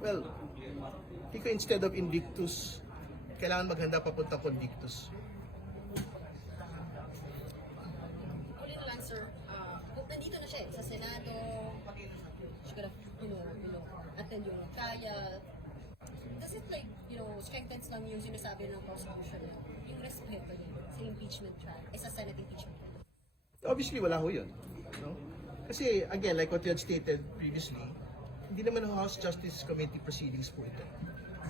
Well, Kiko, instead of Invictus, kailangan maghanda papuntang Convictus. Uli na lang, sir. Kung nandito na siya sa Senado, she could have, attend yung kaya. Does it strengthens lang yung sinasabi ng prosecution, yung respeto niya sa impeachment trial, sa Senate impeachment trial? Obviously, wala ho yun. No? Kasi, again, like what you had stated previously, hindi naman House Justice Committee proceedings po ito.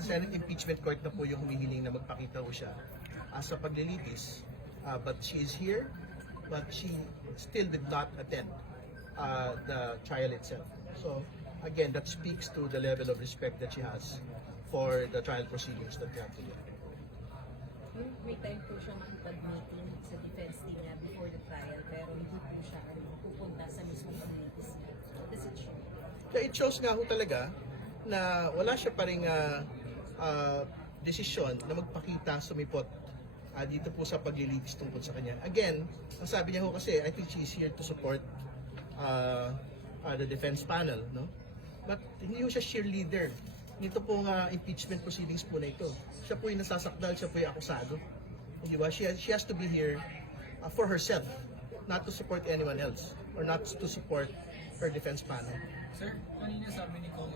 Senate Impeachment Court na po yung humihiling na magpakita ho siya sa paglilitis. But she is here, but she still did not attend the trial itself. So, again, that speaks to the level of respect that she has for the trial proceedings that we have to do. May time po siya makipag-meeting sa defense team niya before the trial, pero hindi po siya pupunta sa mismong communities. Does it show? Kaya it shows nga ho talaga na wala siya pa ring desisyon na magpakita, sumipot dito po sa paglilitis tungkol sa kanya. Again, ang sabi niya ho kasi, I think she's here to support the defense panel, no? But hindi ho siya cheerleader nito pong impeachment proceedings po na ito. Siya po yung nasasakdal, siya po yung akusado. Di ba? She has to be here for herself, not to support anyone else or not to support her defense panel. Sir, kanina sabi ni Kong